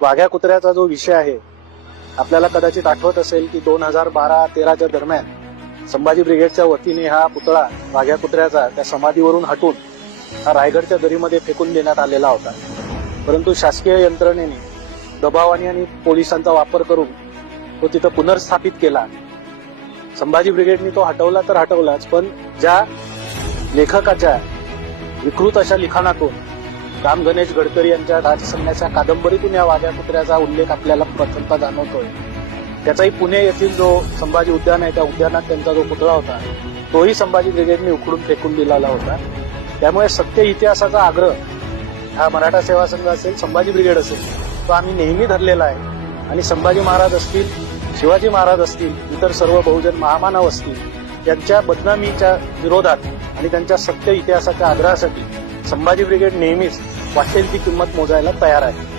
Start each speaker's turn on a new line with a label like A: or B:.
A: वाघ्या कुत्र्याचा जो विषय आहे आपल्याला कदाचित आठवत असेल की दोन हजार बारा तेराच्या दरम्यान संभाजी ब्रिगेडच्या वतीने हा पुतळा वाघ्या कुत्र्याचा त्या समाधीवरून हटून हा रायगडच्या दरीमध्ये फेकून देण्यात आलेला होता. परंतु शासकीय यंत्रणेने दबावाने आणि पोलिसांचा वापर करून तो तिथं पुनर्स्थापित केला. संभाजी ब्रिगेडने तो हटवला तर हटवलाच पण ज्या लेखकाच्या विकृत अशा लिखाणातून राम गणेश गडकरी यांच्या राजसन्याच्या कादंबरीतून या वाघ्या कुत्र्याचा उल्लेख आपल्याला प्रथमता जाणवतोय. त्याचाही पुणे येथील जो संभाजी उद्यान आहे त्या उद्यानात त्यांचा जो पुतळा होता तोही संभाजी ब्रिगेडने उखडून फेकून दिलेला होता. त्यामुळे सत्य इतिहासाचा आग्रह हा मराठा सेवा संघ असेल संभाजी ब्रिगेड असेल तो आम्ही नेहमी धरलेला आहे. आणि संभाजी महाराज असतील शिवाजी महाराज असतील इतर सर्व बहुजन महामानव असतील त्यांच्या बदनामीच्या विरोधात आणि त्यांच्या सत्य इतिहासाच्या आग्रहासाठी संभाजी ब्रिगेड नेहमीच वाटेल ती किंमत मोजायला तयार आहे.